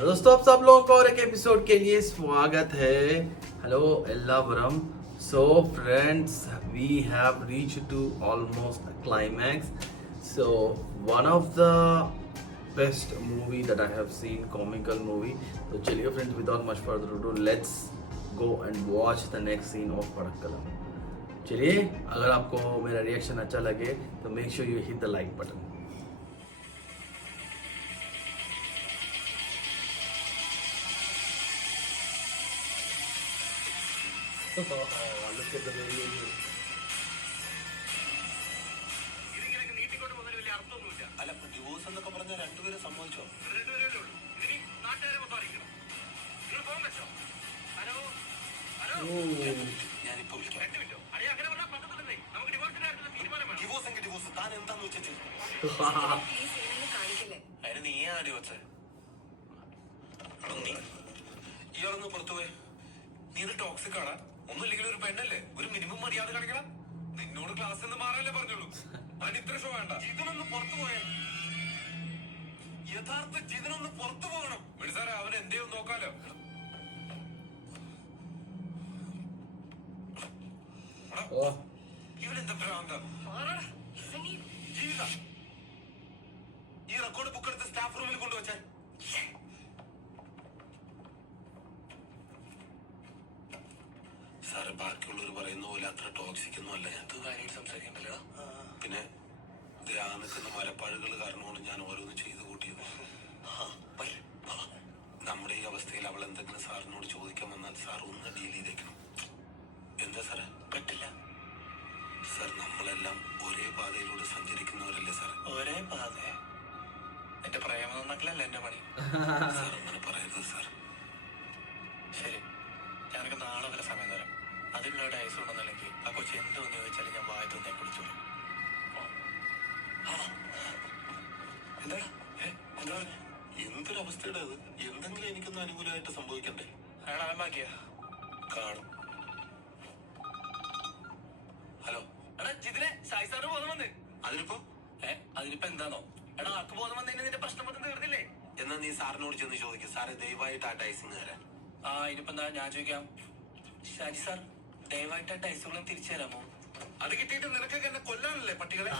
दोस्तों आप सब लोगों को और एक एपिसोड के लिए स्वागत है. Hello एल्लावरम. So friends, we have reached to almost a climax. So one of the best movie that I have seen, comical movie. So चलिए friends, without much further ado, let's go and watch the next scene of पड़क्कलम. चलिए, अगर आपको मेरा reaction अच्छा लगे तो make sure you hit the like button. Look at the variation. അല്ല divorce എന്നൊക്കെ പറഞ്ഞ രണ്ടുപേരും സമ്മതിച്ചോ? ഞാനിപ്പോ വിളിക്കാം. ഡിവോഴ്സ് എങ്കിൽ ഡിവോഴ്സ്, താൻ എന്താന്ന് വെച്ചിട്ട് അതിന് നീയാ അടി വെച്ചേ. ഇയാളൊന്ന് പുറത്തുപോയി. നീ ഒരു ടോക്സിക് ആണാ? ഒന്നുമില്ലെങ്കിൽ ഒരു പെണ്ണല്ലേ, ഒരു മിനിമം മര്യാദ കാണിക്കണം. നിന്നോട് ക്ലാസ്സിൽ നിന്ന് മാറാനല്ലേ പറഞ്ഞുള്ളൂ. അതിന് ഇത്ര ഷോ വേണ്ട. ജിതിനൊന്ന് പുറത്തു പോയേ. യഥാർത്ഥ ജിതിനൊന്ന് പുറത്തു പോകണം. സാറേ അവൻ എന്തേ ഒന്ന് നോക്കാലോ. ഇവനെന്താ ഭ്രാന്ത? ജീവിത ഈ റെക്കോർഡ് ബുക്ക് എടുത്ത് സ്റ്റാഫ് റൂമിൽ കൊണ്ടുവച്ചാൽ സാറ് ബാക്കിയുള്ളവർ പറയുന്ന പോലെ അത്ര ടോക്സിക് ഒന്നും അല്ല. ഞാൻ കാര്യമായിട്ട് സംസാരിക്കണ്ടല്ലോ. പിന്നെ ആ നിൽക്കുന്ന മരപ്പാഴുകൾ കാരണമാണ് ഞാൻ ഓരോന്ന് ചെയ്തു കൂട്ടിയത്. നമ്മുടെ ഈ അവസ്ഥയിൽ അവൾ എന്തെങ്കിലും സാറിനോട് ചോദിക്കാൻ വന്നാൽ സാർ ഒന്ന് ഡീൽ ചെയ്തേക്കണം. എന്താ സാറേ? പറ്റില്ല സാർ, നമ്മളെല്ലാം ഒരേ പാതയിലൂടെ സഞ്ചരിക്കുന്നവരല്ലേ സാർ? ഒരേ പാത? എന്റെ പ്രേമം നന്നാക്കലല്ല എന്റെ പണി. സാർ അങ്ങനെ പറയരുത് സാർ. ശരി, ഞാനൊക്കെ നാളെ വരെ സമയം തരാം. അതിലുള്ള ഡയസ് ഉണ്ടെന്നല്ലെങ്കിൽ ആ കൊച്ചി എന്തോന്ന് ചോദിച്ചാലും ഞാൻ വായ തന്നെ കുടിച്ചോളൂ. എന്തൊരവസ്ഥയുടെ അത്? എന്തെങ്കിലും എനിക്കൊന്ന് അനുകൂലമായിട്ട് സംഭവിക്കണ്ടേ? അയാൾ അലമ്പാക്കിയ കാണും. ഹലോ എടാ ജിതിനെ, സായി സാറ് ബോധം വന്ന്. അതിനിപ്പോ എന്താണോ? എടാ ആർക്ക് ബോധം വന്നതിന് നിന്റെ പ്രശ്നം മൊത്തം തീർന്നില്ലേ? എന്നാ നീ സാറിനോട് ചെന്ന് ചോദിക്കും. സാറെ ദയവായിട്ട് ആ ഡൈസിങ് തരാൻ. ഇനിയിപ്പോ എന്താ ഞാൻ ചോദിക്കാം. ഷാജി സാർ ദയവായിട്ട് ആ ഡൈസുകളും തിരിച്ചു തരാമോ? അത് കിട്ടിയിട്ട് നിനക്കൊക്കെ എന്നെ കൊല്ലാനല്ലേ പട്ടികളെ?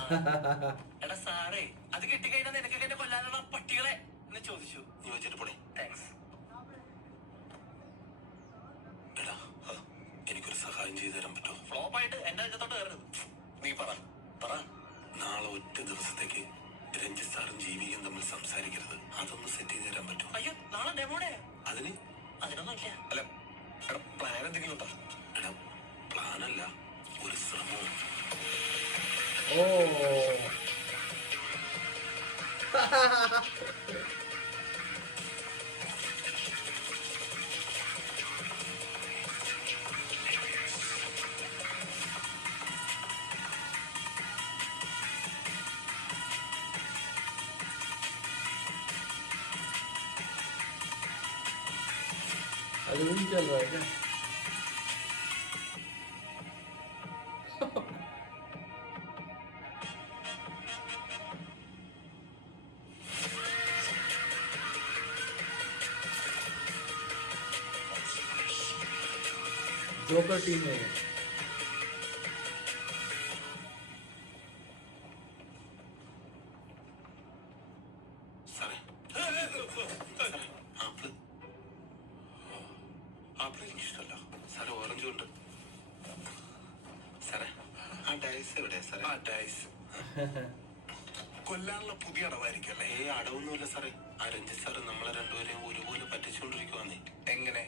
എടാ സാറേ, അത് കിട്ടിക്കഴിഞ്ഞാൽ നിനക്കൊക്കെ എന്നെ കൊല്ലാനുള്ള പട്ടികളെ എന്ന് ചോദിച്ചു. നീ വെച്ചിട്ട് പോണേ. താങ്ക്സ്. എടാ എനിക്കൊരു സഹായം ചെയ്തു തരാൻ പറ്റുമോ? ഫ്ലോപ്പായിട്ട് എന്റെ അഞ്ചത്തോട്ട് കയറരുത്. നീ പറ. നാളെ ഒറ്റ ദിവസത്തേക്ക് രഞ്ജിത്ത് സാറും ജീവിയും തമ്മിൽ സംസാരിക്കരുത്. അതൊന്ന് സെറ്റ് ചെയ്ത് തരാൻ പറ്റുമോ? അയ്യോ നാളെ ഡെമോടെ. അതിനൊന്നും ഇല്ല. അല്ല എടാ പ്ലാൻ എന്തെങ്കിലും ഉണ്ടോ? എടാ പ്ലാനല്ല, ഒരു ശ്രമവും. अभी भी चल रहा है क्या? जोकर टीम में है. ഇഷ്ടമല്ല സാറേ, ഓറഞ്ച് ഉണ്ട് സാറേ. ആ ഡൈസ് എവിടെ സാറേ? ആ ഡൈസ് കൊല്ലാനുള്ള പുതിയ അടവായിരിക്കും അല്ലേ? അടവൊന്നുമില്ല സാറേ. ആ രഞ്ജിത്ത് സാറ് നമ്മളെ രണ്ടുപേരെയും ഒരുപോലെ പറ്റിച്ചുകൊണ്ടിരിക്കുവാന്നേ. എങ്ങനെ?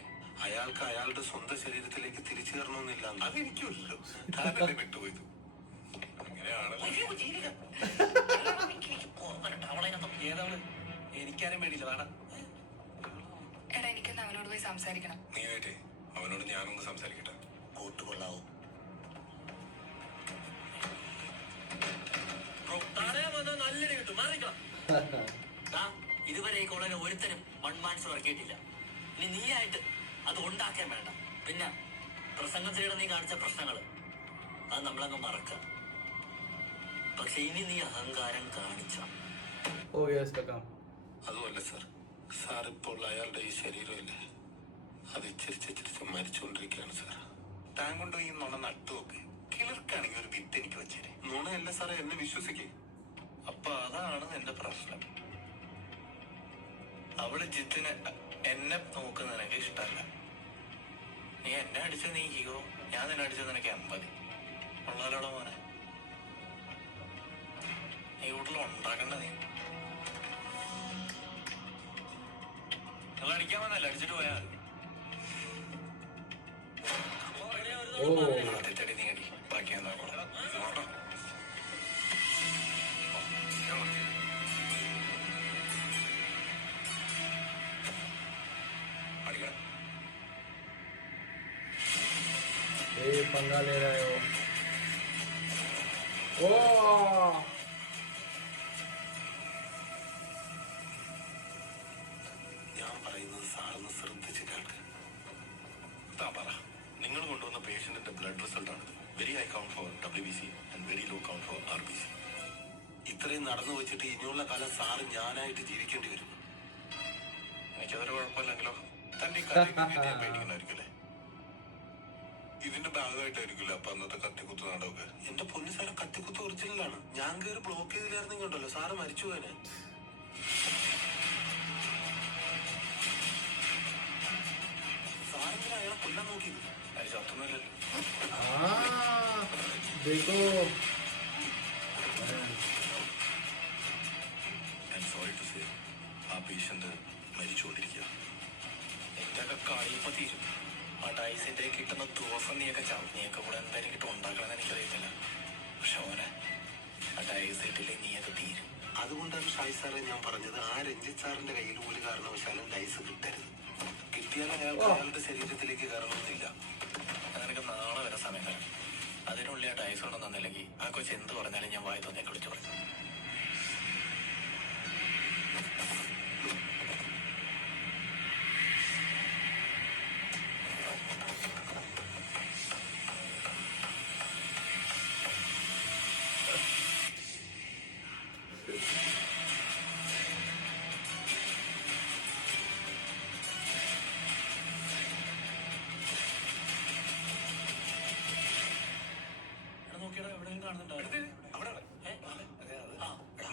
അയാൾക്ക് അയാളുടെ സ്വന്തം ശരീരത്തിലേക്ക് തിരിച്ചു കയറണമെന്നില്ല. അതെനിക്കുമല്ലോ, താനല്ലേ വിട്ടുപോയത്. ഏതാണ്? എനിക്കാരും വേണ്ടിയില്ല. വേണം എടാ, എനിക്കൊന്ന് അവനോട് പോയി സംസാരിക്കണം. നീ വേറ്റേ, അവനോട് ഞാനൊന്ന് സംസാരിക്കട്ടെ. കൂട്ടുകൊള്ളാവോ? നല്ലൊരു കിട്ടും. ഇതുവരെ ഈ കോളേജിൽ ഒരുത്തരും മൺമാൻസ് ഇറക്കിയിട്ടില്ല. ഇനി നീയായിട്ട് അത് ഉണ്ടാക്കാൻ വേണ്ട. പിന്നെ പ്രസംഗത്തിലൂടെ നീ കാണിച്ച പ്രശ്നങ്ങൾ അത് നമ്മളങ്ങ് മറക്കുക. പക്ഷെ ഇനി നീ അഹങ്കാരം കാണിച്ച हो गया इसका काम. അതുമല്ല സാർ, സാർ ഇപ്പോൾ അയാളുടെ ഈ ശരീരമില്ലേ, അത് ഇച്ചിരിച്ച് മരിച്ചുകൊണ്ടിരിക്കുകയാണ് സാർ. താൻ കൊണ്ട് ഈ നുണ നട്ടുവൊക്കെ കിളിർക്കാണെങ്കിൽ ഒരു വിത്ത് എനിക്ക് വെച്ചേരെ. നുണയല്ല സാറേ, എന്നെ വിശ്വസിക്കേ. അപ്പൊ അതാണ് എന്റെ പ്രശ്നം. അവിടെ ജിത്തിന് എന്നെ നോക്കുന്ന നിനക്ക് ഇഷ്ടമല്ല. നീ എന്നെ അടിച്ച നീ ഹീറോ, ഞാൻ നിന്നെ അടിച്ചത് നിനക്ക് എമ്പതി ഉള്ളവരോടെ മോനെ. നീ വീട്ടിൽ ഉണ്ടാക്കണ്ട. നീ അടിക്കാൻ വന്നല്ല, അടിച്ചിട്ട് പോയാ തെറ്റടി. നീ അടി, ബാക്കി ഞാൻ നോക്കണം. അടിക്കണം. ये पंगा ले रहे हो. ओ ഞാൻ പറയുന്നത് സാറൊന്ന് ശ്രദ്ധിച്ച് കേൾക്ക്. താ പറ, നിങ്ങൾ കൊണ്ടുവന്ന പേഷ്യന്റിന്റെ ബ്ലഡ് റിസൾട്ട് ആണിത്. Very high count for WBC and very low count for RBC. ഇത്രയും നടന്നു വെച്ചിട്ട് ഇനിയുള്ള കാലം സാറ് ഞാനായിട്ട് ജീവിക്കേണ്ടി വരും. എനിക്കതൊരു കുഴപ്പമില്ലെങ്കിലോ? തന്നെ പേടിക്കണായിരിക്കല്ലേ? ഇതിന്റെ ഭാഗമായിട്ടായിരിക്കില്ല അപ്പൊ അന്നത്തെ കത്തിക്കുത്ത് നാടകമൊക്കെ. എന്റെ പൊന്നു സാറ്, കത്തിക്കുത്ത് ഒറിജിനലാണ്. ഞാൻ കയറി ബ്ലോക്ക് ചെയ്തില്ലായിരുന്നെങ്കിൽ ഉണ്ടല്ലോ സാറ് മരിച്ചു പോയനെ. സാറെങ്കിലും അയാളെ കൊല്ലാൻ നോക്കിയത് അത് ചത്തൊന്നുമില്ലല്ലോ. देखो. സോറി ടു സേ, ആ പേഷ്യന്റ് മരിച്ചുകൊണ്ടിരിക്കുക. എന്റെ ഒക്കെ കളിയിപ്പോ തീരും. ആ ഡൈസിന്റെ കിട്ടുന്ന ദിവസം നീയൊക്കെ ചാവും. നീയൊക്കെ കൂടെ എന്തായാലും കിട്ടും ഉണ്ടാക്കണമെന്ന് എനിക്കറിയത്തില്ല. പക്ഷെ ഓനെ ആ ഡൈസ് ഇട്ടില്ലേ നീയൊക്കെ തീരും. അതുകൊണ്ടാണ് ഷായ് സാറെ ഞാൻ പറഞ്ഞത്, ആ രഞ്ജിത്ത് സാറിന്റെ കയ്യിൽ ഒരു കാരണവശാലും ഡൈസ് കിട്ടരുത്. കിട്ടിയാൽ അയാൾക്ക് അയാളുടെ ശരീരത്തിലേക്ക് കയറണമെന്നില്ല. നിനക്ക് നാളെ വരെ സമയം തരാം. അതിനുള്ളിൽ ആ ഡൈസ് കൊണ്ടു തന്നില്ലെങ്കിൽ ആ കൊച്ചു എന്ത് പറഞ്ഞാലും ഞാൻ വായി തോന്നിയൊക്കെ വിളിച്ചു പറഞ്ഞു. നോക്കിയാ എവിടെയും കാണുന്നുണ്ടോ?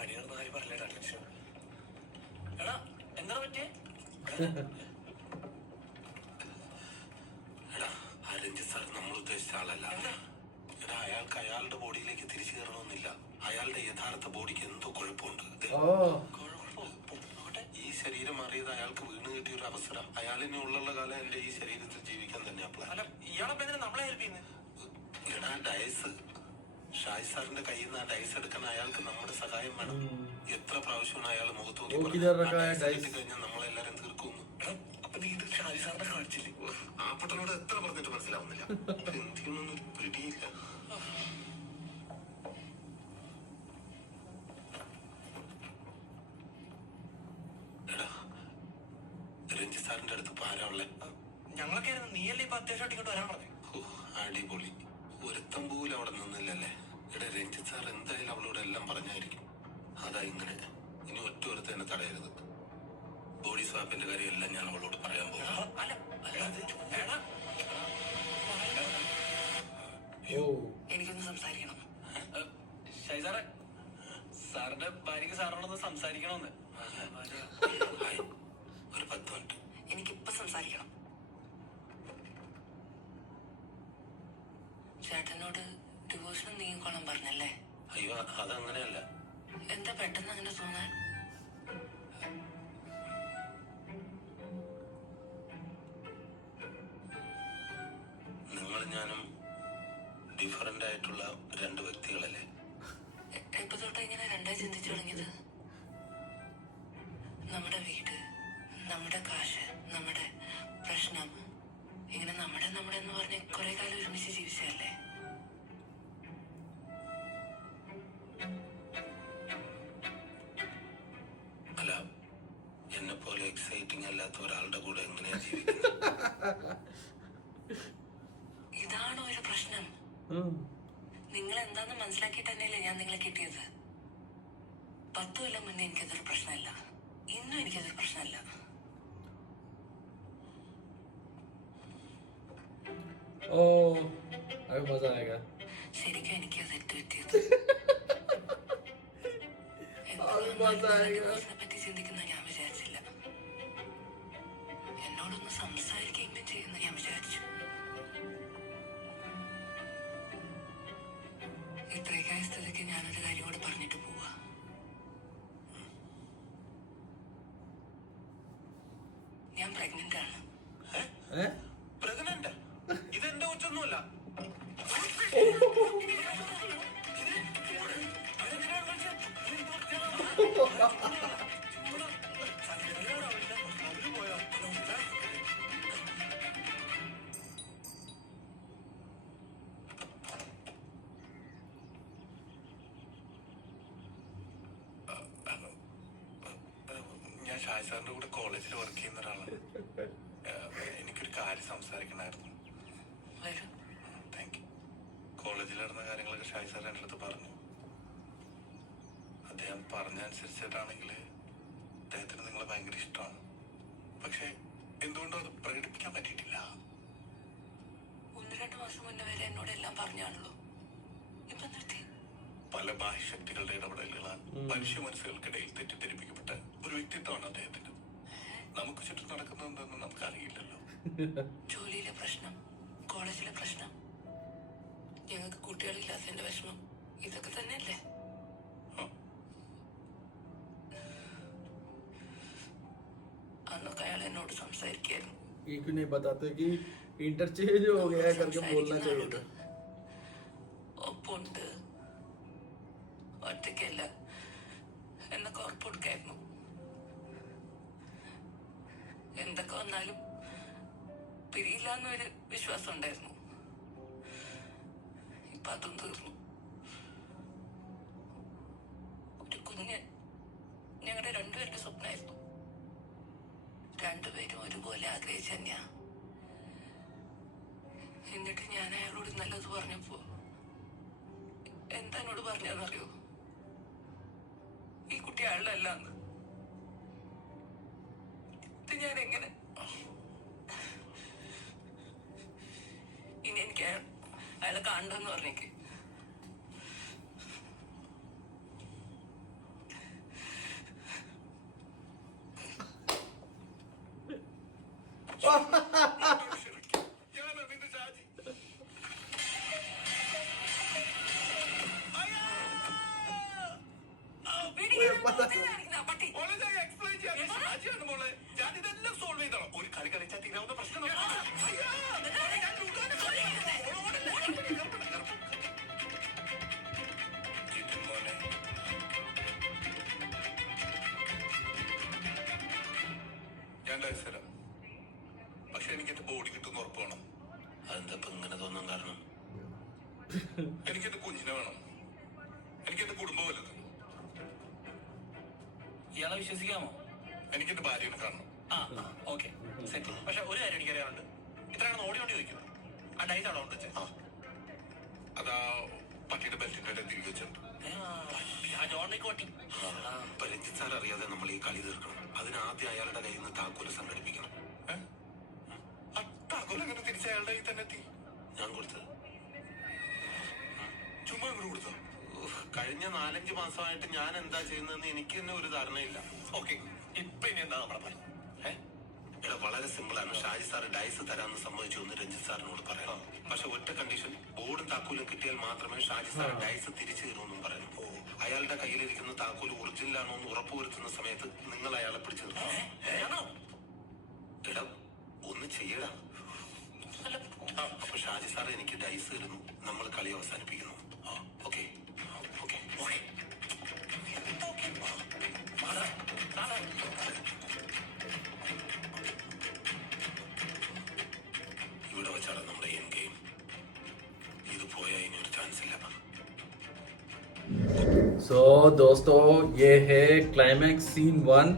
അടിയർന്ന കാര്യം പറയലേടാ. എടാ എന്താ പറ്റിയേ? എടാ, ആ രഞ്ജിത്ത് സാർ നമ്മൾ ഉദ്ദേശിച്ച ആളല്ല. എടാ, അയാൾക്ക് അയാളുടെ ബോഡിയിലേക്ക് തിരിച്ചു കയറണമെന്നില്ല. അയാളുടെ യഥാർത്ഥ ബോഡിക്ക് എന്തോ കുഴപ്പമുണ്ട്. ഈ ശരീരം മാറിയത് അയാൾക്ക് വീണ് കിട്ടിയ ഒരു അവസരം. അയാളിനെ ഉള്ള കാലം എന്റെ ഈ ശരീരത്തിൽ ജീവിക്കാൻ തന്നെ പ്ലാൻ. ഇയാളെ നമ്മളെ ഹെൽപ്പ് ചെയ്യുന്നത്. എടാ, ഡയസ് ഷായ് സാറിന്റെ കയ്യിൽ നിന്ന് ആ ഡൈസ് എടുക്കാൻ അയാൾക്ക് നമ്മുടെ സഹായം വേണം. എത്ര പ്രാവശ്യമാണ് അയാൾ മുഖത്ത് നോക്കി കഴിഞ്ഞാൽ നമ്മളെല്ലാരും തീർക്കുന്നു. അപ്പൊ നീ ഇത് ഷായ് സാറിനെ കാണിച്ചില്ലേ? ആ പൊട്ടനോട് എത്ര പറഞ്ഞിട്ട് മനസ്സിലാവുന്നില്ല. എന്തിനൊന്നും ഒരു പിടിയില്ല. എടാ, രഞ്ജിത്ത് സാറിന്റെ അടുത്ത് ആരാ ഉള്ളേ? ഞങ്ങളൊക്കെ നീയല്ലേ ഇപ്പൊ അത്യാവശ്യമായിട്ട് ഇങ്ങോട്ട് വരാൻ പറഞ്ഞു. അടിപൊളി. ഒരുത്തം പോലും അവിടെ നിന്നില്ലല്ലേ? ഇവിടെ രഞ്ജിത്ത് സാർ എന്തായാലും അവളോട് എല്ലാം പറഞ്ഞായിരിക്കും. അതാ ഇങ്ങനെ. ഇനി ഒറ്റ ഒരുത്തന്നെ തടയരുത്. ബോഡി സ്വാപ്പിന്റെ കാര്യമെല്ലാം ഞാൻ അവളോട് പറയാൻ പോകും. എനിക്കൊന്ന് സംസാരിക്കണം. സാറേ, സാറിന്റെ ഭാര്യക്ക് സാറിനോടൊന്ന് സംസാരിക്കണമെന്ന്. ഒരു 10 മിനിറ്റ്. എനിക്കിപ്പൊ സംസാരിക്കണം. ചേട്ടനോട് ഡിവോഴ്സിന് നീങ്ങിക്കോളാൻ പറഞ്ഞല്ലേ? അയ്യോ, അതങ്ങനെയല്ല. എന്താ പെട്ടെന്ന് അങ്ങനെ തോന്നാൻ? നിങ്ങൾ ഞാനും ഡിഫറന്റ് ആയിട്ടുള്ള 2 വ്യക്തികളല്ലേ? എപ്പോ തൊട്ടാ ഇങ്ങനെ രണ്ടായി ചിന്തിച്ചു തുടങ്ങിയത്? നമ്മുടെ വീട്, നമ്മുടെ കാശ്, നമ്മുടെ പ്രശ്നം, ഇങ്ങനെ നമ്മുടെ എന്ന് പറഞ്ഞ് കുറെ കാലം ഒരുമിച്ച് ജീവിച്ചല്ലേ? അല്ല, എന്നെ പോലെ എക്സൈറ്റിംഗ് അല്ലാത്ത ഒരാളുടെ കൂടെ എങ്ങനെയാ ജീവിക്കുന്നത്? ഇതാണോ ഒരു പ്രശ്നം? നിങ്ങൾ എന്താന്ന് മനസ്സിലാക്കിയിട്ട് തന്നെയല്ലേ ഞാൻ നിങ്ങളെ കിട്ടിയത്. 10 കൊല്ലം മുന്നേ എനിക്കതൊരു പ്രശ്നമല്ല, ഇന്നും എനിക്കതൊരു പ്രശ്നമല്ല. ओ अभी मजा आएगा. ശരിക്കും എനിക്ക് തെറ്റ് പറ്റിയത്. अभी मजा आएगा. ഡിവോഴ്സിനെ പറ്റി ചിന്തിക്കുന്ന ഞാൻ വിചാരിച്ചില്ല. എന്നോടൊന്ന് സംസാരിക്കുകയെങ്കിലും ചെയ്യുന്ന ഞാൻ വിചാരിച്ചു. ഇത്രയൊക്കെ ആയ സ്ഥിതിക്ക് ഞാനൊരു കാര്യം കൂടെ പറഞ്ഞിട്ട് പോവാ. ഞാൻ പ്രഗ്നന്റ് ആണ്. हैं? പ്രഗ്നന്റ്? ഇതെന്റെ കുറ്റൊന്നുമല്ല. ഞാൻ ഷാജി സാറിന്റെ കൂടെ കോളേജിൽ വർക്ക് ചെയ്യുന്ന ഒരാളാണ്. എനിക്കൊരു കാര്യം സംസാരിക്കണമായിരുന്നു. വരൂ. Thank you. കോളേജിൽ നടന്ന കാര്യങ്ങളൊക്കെ ഷാജി സാർ എൻ്റെ അടുത്ത് പറഞ്ഞു. അദ്ദേഹം പറഞ്ഞനുസരിച്ചിട്ടാണെങ്കിൽ അദ്ദേഹത്തിന് നിങ്ങളെ ഭയങ്കര ഇഷ്ടമാണ്. പക്ഷെ എന്തുകൊണ്ടോ അത് പ്രകടിപ്പിക്കാൻ പറ്റിയിട്ടില്ല. 1-2 മാസം മുന്നേ വരെ എന്നോട് എല്ലാം പറഞ്ഞാണല്ലോ, ഇപ്പൊ നിർത്തി. പല ബാഹ്യശക്തികളുടെ ഇടപെടലുകളാൽ മനുഷ്യ മനസ്സുകൾക്കിടയിൽ തെറ്റിദ്ധരിപ്പിക്കപ്പെട്ട ഒരു വ്യക്തിത്വമാണ് അദ്ദേഹത്തിന്റെ. നമുക്ക് ചുറ്റും നടക്കുന്നത് എന്തെന്ന് നമുക്ക് അറിയില്ലല്ലോ. ജോലിയിലെ പ്രശ്നം, കോളേജിലെ പ്രശ്നം, ഞങ്ങൾക്ക് കുട്ടികളില്ലാത്തതിന്റെ വിഷമം, ഇതൊക്കെ തന്നെയല്ലേ. അന്നൊക്കെ അയാൾ എന്നോട് സംസാരിക്കായിരുന്നു. ये क्यों नहीं बताते कि इंटरचेंज हो गया है करके बोलना चाहिए था. ഒപ്പുണ്ട്, ഒറ്റയ്ക്കല്ല എന്നൊക്കെ ഉറപ്പൊടുക്കായിരുന്നു. എന്തൊക്കെ വന്നാലും പിരിയില്ല എന്നൊരു വിശ്വാസം ഉണ്ടായിരുന്നു. ഇപ്പൊ അതും തീർന്നു. ഒരു കുഞ്ഞ് ഞങ്ങളുടെ രണ്ടുപേരുടെ സ്വപ്നമായിരുന്നു. രണ്ടുപേരും ഒരുപോലെ ആഗ്രഹിച്ച തന്നെയാ. എന്നിട്ട് ഞാൻ അയാളോട് നല്ലത് പറഞ്ഞപ്പോ എന്താ എന്നോട് പറഞ്ഞതെന്നറിയോ? ഈ കുട്ടി അയാളല്ല എന്ന്. ഇത് ഞാൻ എങ്ങനെ? ഇനി എനിക്ക് അയാളെ കാണണ്ടെന്ന് പറഞ്ഞേക്ക്. ഞാനിതെല്ലാം സോൾവ് ചെയ്തോളാം. ഒരു കളി കളിച്ചാൽ തീരാവുന്ന പ്രശ്നം. ഞാൻ ഡൈസരാം. പക്ഷെ എനിക്ക് എന്റെ ബോഡി കിട്ടുന്ന ഉറപ്പ് വേണം. അതെന്താ ഇപ്പൊ ഇങ്ങനെ തോന്നാൻ കാരണം? എനിക്ക് എന്റെ കുഞ്ഞിനെ വേണം. എനിക്ക് എന്റെ കുടുംബം വലുത്. ഇയാളെ വിശ്വസിക്കാമോ? എനിക്ക് എന്റെ ഭാര്യനെ കാണണം. ആ ഓക്കെ സെറ്റ്. പക്ഷെ ഒരു കാര്യം എനിക്കറിയാനുണ്ട്. ഇത്രയാണ് ഓടി വെക്കും. ആ ഡൈസ് അവിടെ ഉണ്ട്. ആ അതാ പട്ടിയുടെ ബെൽറ്റിന്റെ ഇടയിൽ തിരികെ വെച്ചിട്ടുണ്ട്. ആ ജോണിക്ക് പട്ടി. രഞ്ജിത്ത് സാർ അറിയാതെ നമ്മൾ ഈ കളി തീർക്കണം. അതിനാദ്യം അയാളുടെ കയ്യിൽ നിന്ന് താക്കോല് സംഘടിപ്പിക്കണം. ആ താക്കോല് അങ്ങനെ തിരിച്ച് അയാളുടെ കയ്യിൽ തന്നെ എത്തി. ഞാൻ കൊടുത്തത് ചുമ്മാ അങ്ങോട്ട് കൊടുത്തോ? കഴിഞ്ഞ 4-5 മാസമായിട്ട് ഞാൻ എന്താ ചെയ്യുന്നതെന്ന് എനിക്ക് തന്നെ ഒരു ധാരണയില്ല. ഓക്കെ ഇപ്പൊ ഇനി എന്താ നമ്മുടെ പ്ലാൻ? എടാ വളരെ സിമ്പിൾ ആണ്. ഷാജി സാർ ഡൈസ് തരാമെന്ന് സമ്മതിച്ചു എന്ന് രഞ്ജിത്ത് സാറിനോട് പറയാം. പക്ഷെ ഒറ്റ കണ്ടീഷൻ, ബോർഡും താക്കോലും കിട്ടിയാൽ മാത്രമേ ഷാജി സാർ ഡൈസ് തിരിച്ചു തരുമെന്നും പറയുന്നു. അയാളുടെ കയ്യിലിരിക്കുന്ന താക്കോല് ഒറിജിനൽ ആണോ എന്ന് ഉറപ്പുവരുത്തുന്ന സമയത്ത് നിങ്ങൾ അയാളെ പിടിച്ചു നിർത്തണം. എടാ ഒന്ന് ചെയ്യടാ. അപ്പൊ ഷാജി സാർ എനിക്ക് ഡൈസ് തരുന്നു, നമ്മൾ കളി അവസാനിപ്പിക്കുന്നു. Okay okay okay. ഇവിടെ വെച്ചാണ് നമ്മുടെ എൻ ഗെയിം. ഇത് പോയാൽ ഇനി ഒരു ചാൻസ് ഇല്ല. सो दोस्तों ये है क्लाइमैक्स सीन 1.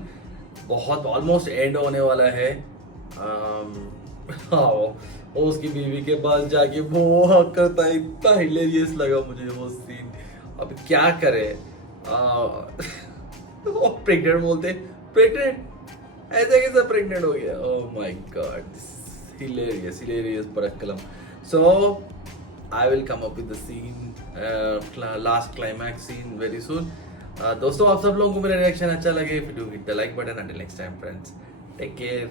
बहुत ऑलमोस्ट एंड होने वाला है. और उसकी बीवी के पास जाके वो हक करता है, इतना हिलेरियस लगा मुझे वो सीन। अब क्या करे, प्रेग्नेंट बोलते, प्रेग्नेंट ऐसे कैसे प्रेग्नेंट हो गया, ओह माय गॉड, हिलेरियस परक्कलम। So I will come up with the scene, last climax scene very soon. दोस्तों आप सब लोगों को मेरा रिएक्शन अच्छा लगे, if you do hit the like button. Until next time friends, take care.